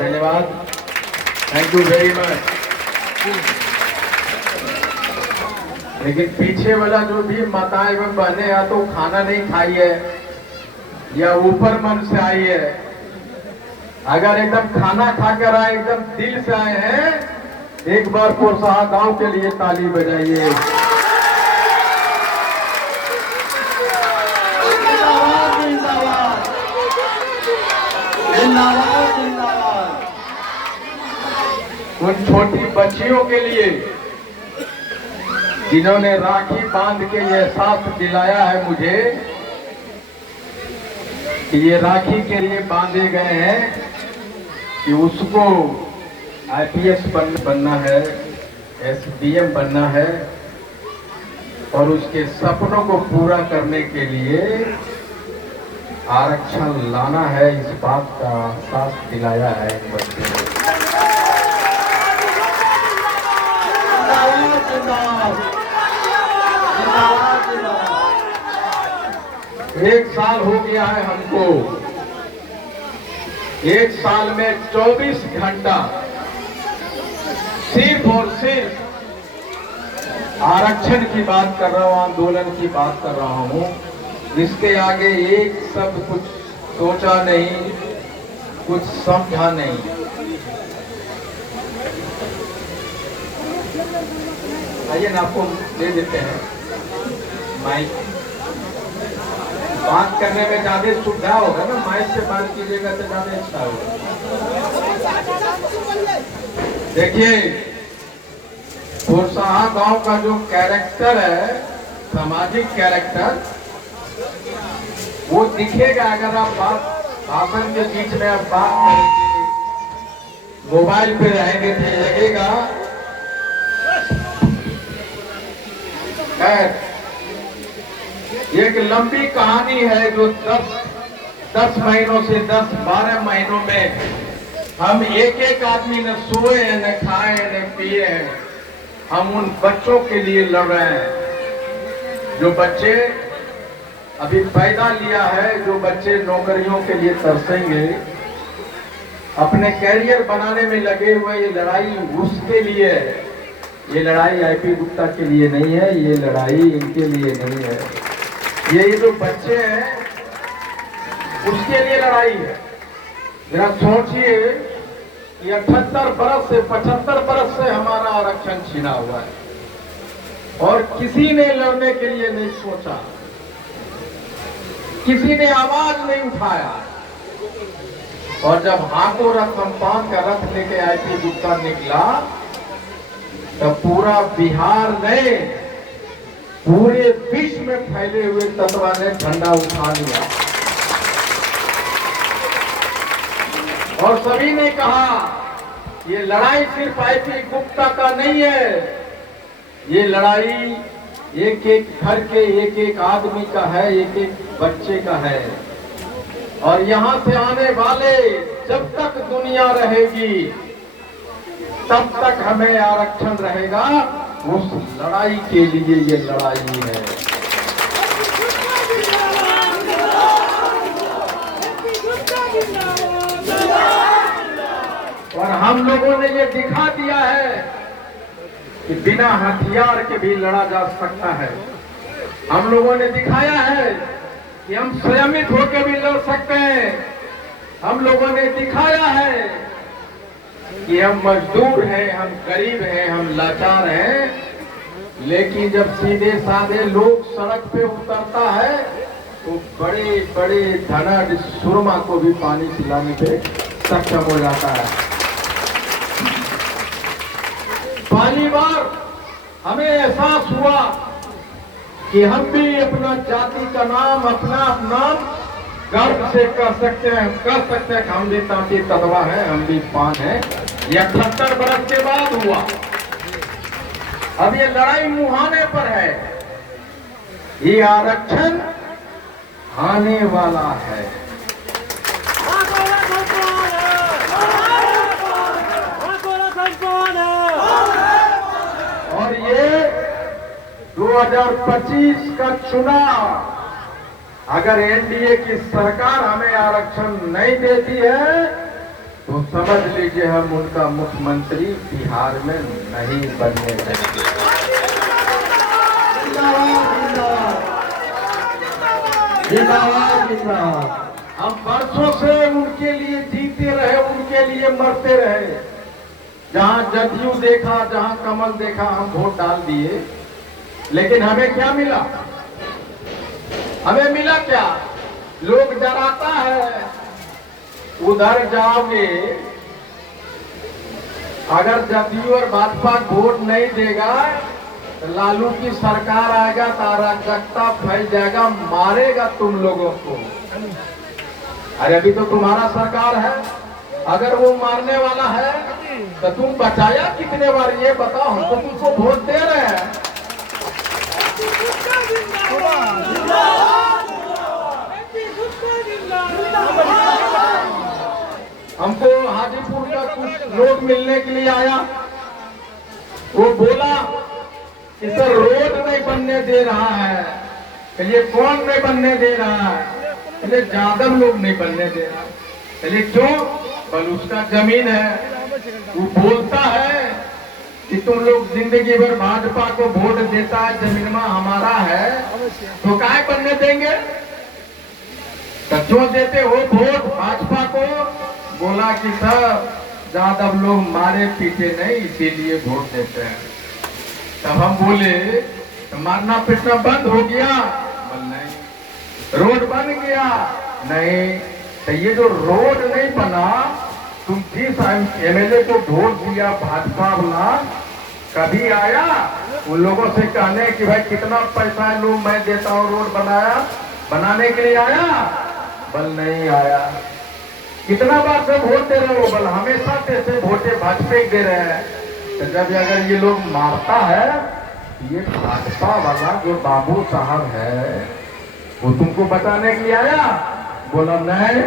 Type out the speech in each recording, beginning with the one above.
धन्यवाद, thank you very much. लेकिन पीछे वाला जो भी माताएं एवं बहनें या तो खाना नहीं खाई है या ऊपर मन से आई है, अगर एकदम खाना खाकर आए, एकदम दिल से आए हैं, एक बार पोरसाहा गांव के लिए ताली बजाइए। उन छोटी बच्चियों के लिए जिन्होंने राखी बांध के ये एहसास दिलाया है मुझे कि ये राखी के लिए बांधे गए हैं कि उसको आईपीएस बनना है, एसडीएम बनना है और उसके सपनों को पूरा करने के लिए आरक्षण लाना है, इस बात का एहसास दिलाया है बच्चे ने। एक साल हो गया है हमको, एक साल में 24 घंटा सिर्फ और सिर्फ आरक्षण की बात कर रहा हूं, आंदोलन की बात कर रहा हूं। इसके आगे एक शब्द कुछ सोचा नहीं, कुछ समझा नहीं। आइए ना, आपको दे देते हैं माइक। बात करने में ज्यादा सुविधा होगा ना, माइक से बात कीजिएगा तो ज्यादा अच्छा होगा। देखिए, पोरसाहा गांव का जो कैरेक्टर है, सामाजिक कैरेक्टर, वो दिखेगा अगर आप भाषण के बीच में आप बात करेंगे, मोबाइल पे रहेंगे तो लगेगा। एक लंबी कहानी है जो 10 महीनों से 10-12 महीनों में हम एक आदमी न सोए हैं, न खाए हैं, न पिए हैं। हम उन बच्चों के लिए लड़ रहे हैं जो बच्चे अभी पैदा लिया है, जो बच्चे नौकरियों के लिए तरसेंगे, अपने कैरियर बनाने में लगे हुए। ये लड़ाई उसके लिए है, ये लड़ाई आईपी गुप्ता के लिए नहीं है, ये लड़ाई इनके लिए नहीं है। ये जो बच्चे हैं उसके लिए लड़ाई है। जरा सोचिए कि 78 बरस से 75 बरस से हमारा आरक्षण छीना हुआ है और किसी ने लड़ने के लिए नहीं सोचा, किसी ने आवाज नहीं उठाया। और जब हाथों रथ सम्पान का रथ लेके आईपी गुप्ता निकला तो पूरा बिहार ने, पूरे विश्व में फैले हुए तत्वा ने झंडा उठा लिया और सभी ने कहा ये लड़ाई सिर्फ आईपी गुप्ता का नहीं है, ये लड़ाई एक एक घर के एक आदमी का है, एक बच्चे का है। और यहां से आने वाले जब तक दुनिया रहेगी तब तक हमें आरक्षण रहेगा। उस लड़ाई के लिए ये लड़ाई है। और हम लोगों ने ये दिखा दिया है कि बिना हथियार के भी लड़ा जा सकता है। हम लोगों ने दिखाया है कि हम संयमित होकर भी लड़ सकते हैं। हम लोगों ने दिखाया है कि हम मजदूर हैं, हम गरीब हैं, हम लाचार हैं। लेकिन जब सीधे साधे लोग सड़क पे उतरता है तो बड़े बड़े धनाढ़ सुरमा को भी पानी पिलाने पे सक्षम हो जाता है। पहली बार हमें एहसास हुआ कि हम भी अपना जाति का नाम, अपना नाम गर्व से कह सकते हैं कि हम भी तांती तदवा है, हम भी पान है। ये 78 बरस के बाद हुआ। अब ये लड़ाई मुहाने पर है, ये आरक्षण आने वाला है। और ये 2025 का चुनाव, अगर एनडीए की सरकार हमें आरक्षण नहीं देती है तो समझ लीजिए हम उनका मुख्यमंत्री बिहार में नहीं बनने देंगे। हम वर्षों से उनके लिए जीते रहे, उनके लिए मरते रहे। जहां जदयू देखा, जहां कमल देखा, हम वोट डाल दिए, लेकिन हमें क्या मिला? हमें मिला क्या? लोग डराता है। उधर जाओगे, अगर जदयू और भाजपा वोट नहीं देगा तो लालू की सरकार आएगा तो अराजकता फैल जाएगा, मारेगा तुम लोगों को। अरे अभी तो तुम्हारा सरकार है, अगर वो मारने वाला है तो तुम बचाया कितने बार ये बताओ। हम तो तुमको वोट दे रहे हैं। हमको हाजीपुर का कुछ लोग मिलने के लिए आया, वो बोला कि सर रोड नहीं बनने दे रहा है। चलिए कौन नहीं बनने दे रहा है? चलिए यादव लोग नहीं बनने दे रहा। चलिए क्यों? बल उसका जमीन है। वो बोलता है कि तुम लोग जिंदगी भर भाजपा को वोट देता है, जमीन में हमारा है, तो काहे बनने देंगे? तो क्यों देते हो वोट भाजपा को? बोला कि सर यादव लोग मारे पीटे नहीं, इसीलिए वोट देते हैं। तब हम बोले तो मारना पीटना बंद हो गया? बोल नहीं। रोड बन गया? नहीं। तो ये जो रोड नहीं बना, तुम जिस एमएलए को वोट दिया भाजपा वाला, कभी आया उन लोगों से कहने कि भाई कितना पैसा लो मैं देता हूँ रोड बनाने के लिए आया? बल नहीं आया। कितना बार से वोट दे रहे हो? बल हमेशा से वोटे भाजपा दे रहे हैं। तो जब अगर ये लोग मारता है, ये भाजपा वाला जो बाबू साहब है वो तुमको बचाने के लिए आया? बोला नहीं,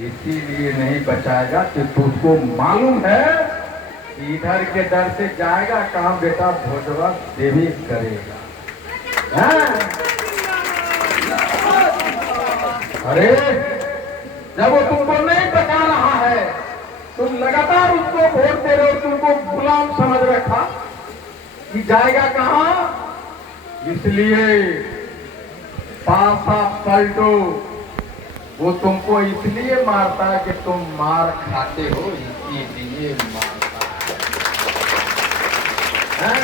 इसीलिए नहीं बचाएगा कि तुझको मालूम है कि इधर के डर से जाएगा कहाँ बेटा भोजवा देवी करेगा। अरे जब वो तुमको नहीं बचा रहा है, तुम लगातार उसको वोट दे रहे हो, तुमको गुलाम समझ रखा कि जाएगा कहां। इसलिए पासा पलटो। वो तुमको इसलिए मारता है कि तुम मार खाते हो, इसीलिए मारता है।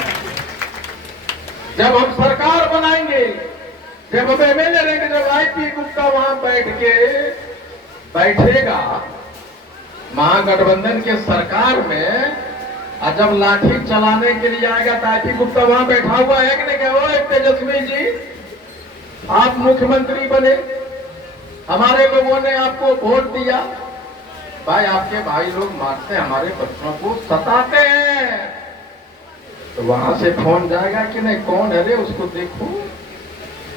जब हम सरकार बनाएंगे, जब हम एमएलए रहेंगे, जब आईपी गुप्ता वहां बैठेगा महागठबंधन के सरकार में, और जब लाठी चलाने के लिए आएगा तो आईपी गुप्ता वहां बैठा हुआ है कि नहीं? क्या तेजस्वी जी आप मुख्यमंत्री बने, हमारे लोगों ने आपको वोट दिया। भाई आपके भाई लोग मारते हैं, हमारे बच्चों को सताते हैं, तो वहां से फोन जाएगा कि नहीं कौन है रे उसको देखो।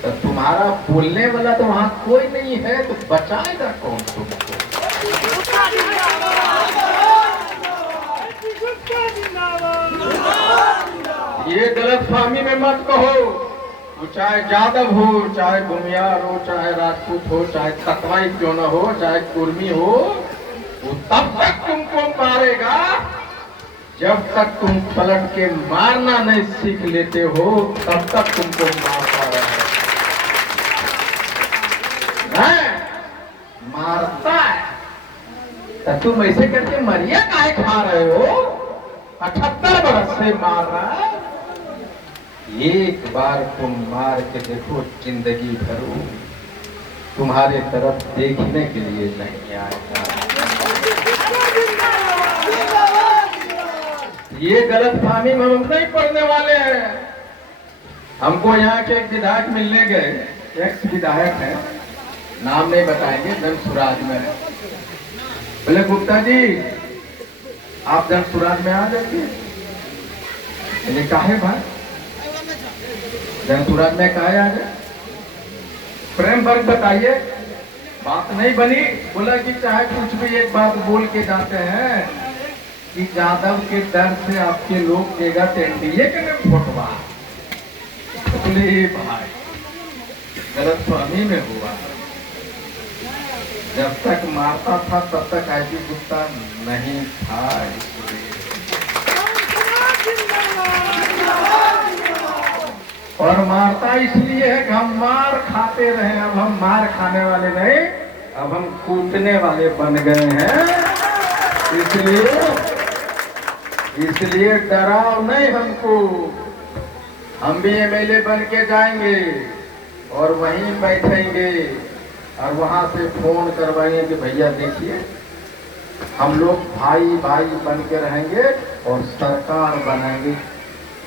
तो तुम्हारा बोलने वाला तो वहां कोई नहीं है, तो बचाएगा कौन तुमको? ये गलतफहमी में मत कहो। वो चाहे यादव हो, चाहे भूमियार हो, चाहे राजपूत हो, चाहे तकवाई क्यों न हो, चाहे कुर्मी हो, वो तब तक तुमको मारेगा जब तक तुम पलट के मारना नहीं सीख लेते हो, तब तक तुमको मारता रहे। मारता है तो तुम ऐसे करके मरिया काहे खा रहे हो? 78 बरस से मार रहा है। एक बार तुम मार के देखो, जिंदगी भर तुम्हारे तरफ देखने के लिए नहीं आएगा। ये गलतफहमी में हम नहीं पड़ने वाले हैं। हमको यहाँ के एक विधायक मिलने गए, एक्स विधायक है, नाम नहीं बताएंगे, जनसुराज में है। बोले गुप्ता जी आप जनसुराज में आ जाइए। मैंने काहे भाई जनसुराज में काहे आ जाए? प्रेम वर्ग बताइए। बात नहीं बनी। बोला कि चाहे कुछ भी एक बात बोल के जाते हैं कि यादव के डर से आपके लोग देगा तो एनडीए के में फोटवा। बोले भाई गलतफहमी में हुआ। जब तक मारता था तब तक आईपी गुप्ता नहीं था। और मारता इसलिए है कि हम मार खाते रहे, अब हम मार खाने वाले नहीं, अब हम कूटने वाले बन गए हैं। इसलिए डराओ नहीं हमको। हम भी एमएलए बन के जाएंगे और वहीं बैठेंगे और वहां से फोन करवाएंगे कि भैया देखिए हम लोग भाई भाई बन के रहेंगे और सरकार बनाएंगे,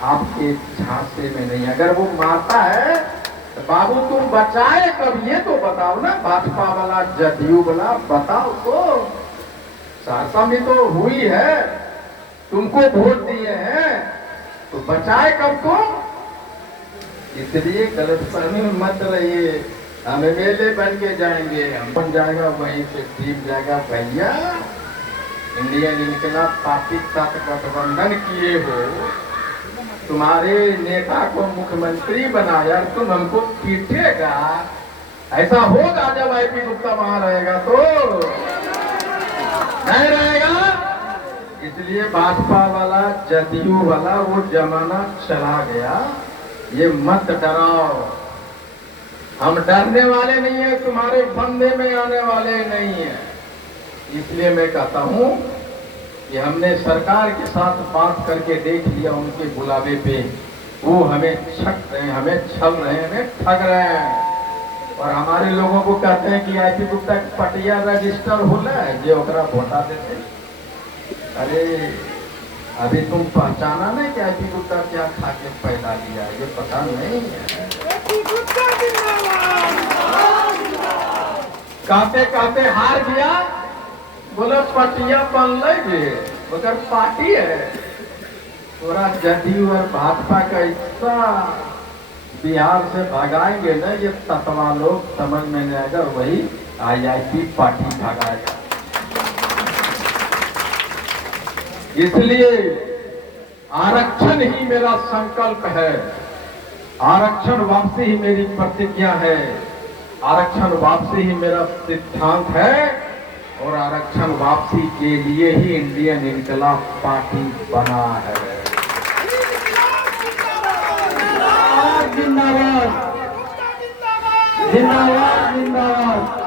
आपके झांसे में नहीं। अगर वो मारता है तो बाबू तुम बचाए कब ये तो बताओ ना। भाजपा वाला जदयू वाला बताओ तो। सहरसा में तो हुई है, तुमको वोट दिए हैं तो बचाए कब तुम। इसलिए गलतफहमी में मत रहिए। हम एमएलए बन के जाएंगे, हम बन जाएगा वहीं से टीम जाएगा। भैया इंडियन इनकलाब पार्टी के साथ गठबंधन किए हो, तुम्हारे नेता को मुख्यमंत्री बनाया, तुम हमको पीटेगा। ऐसा होगा जब आईपी गुप्ता वहां रहेगा तो नहीं रहेगा। इसलिए भाजपा वाला जदयू वाला वो जमाना चला गया। ये मत डराओ, हम डरने वाले नहीं है, तुम्हारे फंदे में आने वाले नहीं है। इसलिए मैं कहता हूं कि हमने सरकार के साथ बात करके देख लिया, उनके बुलावे पे वो हमें छक रहे हैं, हमें छल रहे हैं, हमें ठग रहे हैं। और हमारे लोगों को कहते हैं कि आईपी गुप्ता पटिया रजिस्टर होला है जे ओकरा वोटा देते। अरे अभी तुम पहचाना नहीं कि आईपी गुप्ता क्या खा के पैदा लिया, ये पता नहीं है। कहते कहते हार गया, बोलो पटिया बन लेंगे, मगर पार्टी है। पूरा जदयू और भाजपा का हिस्सा बिहार से भगाएंगे ना ये तत्वा लोग, समझ में नहीं आएगा, वही आईआईपी पार्टी भगाएगा। इसलिए आरक्षण ही मेरा संकल्प है, आरक्षण वापसी ही मेरी प्रतिज्ञा है, आरक्षण वापसी ही मेरा सिद्धांत है और आरक्षण वापसी के लिए ही इंडियन इनकलाब पार्टी बना है। जिंदाबाद जिंदाबाद जिंदाबाद।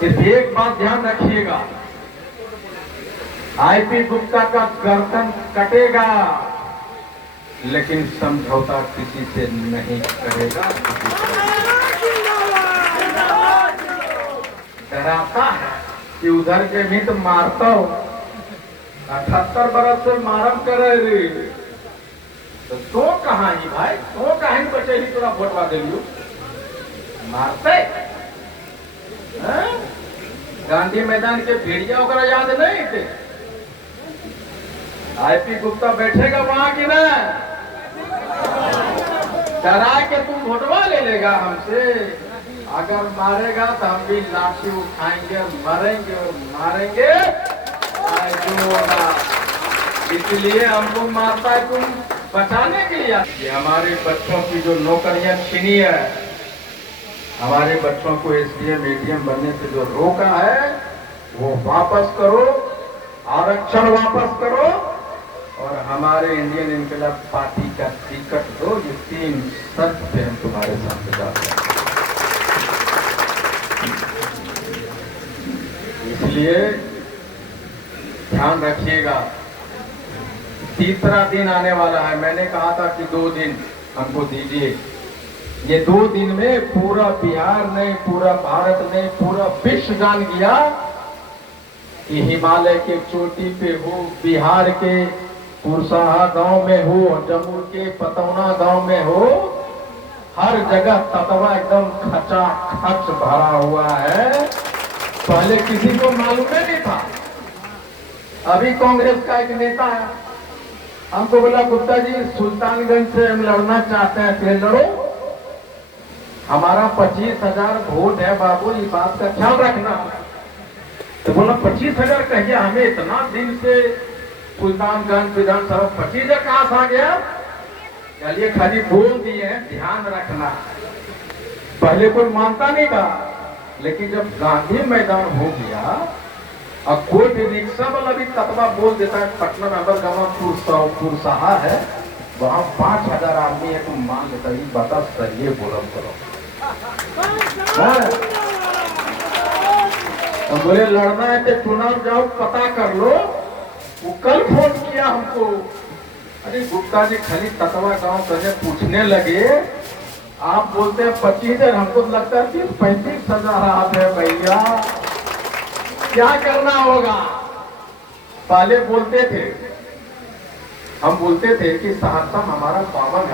सिर्फ एक बात ध्यान रखिएगा, आईपी गुप्ता का गर्दन कटेगा लेकिन समझौता किसी से नहीं करेगा। डराता है कि उधर के भी तो मारता हो, 78 बरस से मारम करे रे, तो कहाँ ही भाई, तो कहीं बचे ही तोरा वोटवा दिलियो मारते। गांधी मैदान के भेड़िया ओकरा याद नहीं थे। आईपी गुप्ता बैठेगा वहां की ना, डरा के तुम वोटवा ले लेगा हमसे। अगर मारेगा तो हम भी लाठी उठाएंगे, मरेंगे और मारेंगे। इसलिए हमको मारता है तुम बचाने के लिए। ये हमारे बच्चों की जो नौकरियां छीनी है, हमारे बच्चों को एसडीएम एडीएम बनने से जो रोका है वो वापस करो, आरक्षण वापस करो और हमारे इंडियन इनकलाब पार्टी का टिकट दो। ये 3 शर्त पे हम तुम्हारे साथ जाते हैं। इसलिए ध्यान रखिएगा, तीसरा दिन आने वाला है। मैंने कहा था कि 2 दिन हमको दीजिए। ये 2 दिन में पूरा बिहार ने, पूरा भारत ने, पूरा विश्व जान गया कि हिमालय के चोटी पे हो, बिहार के पुरसाहा गांव में हो, जम्मू के पतौना गांव में हो, हर जगह ततवा एकदम खचाखच भरा हुआ है। पहले किसी को मालूम नहीं था। अभी कांग्रेस का एक नेता है, हमको बोला गुप्ता जी सुल्तानगंज से हम लड़ना चाहते हैं, फिर लड़ो, हमारा 25,000 वोट है बाबू, ये बात का ख्याल रखना। तो बोला 25,000 कहिए, हमें इतना दिन से सुल्तानगंज विधानसभा 25,000 कहां से आ गया। चलिए खाली बोल दिए हैं, ध्यान रखना। पहले कोई मानता नहीं था, लेकिन जब गांधी मैदान हो गया और कोई भी रिक्शा वाला भी ततवा बोल देता है पटना में अगर गवापुर सहा है वहां 5,000 आदमी है, तुम मान लेता ही बता सही बोलो करो। तो बोले लड़ना है तो चुनाव जाओ पता कर लो। वो कल फोन किया हमको, अरे गुप्ता जी खाली ततवा गांव करने पूछने लगे, आप बोलते हैं 25,000, हमको लगता है 35,000 आप है भैया, क्या करना होगा। पहले बोलते थे, हम बोलते थे कि सहरसा हमारा पावन है।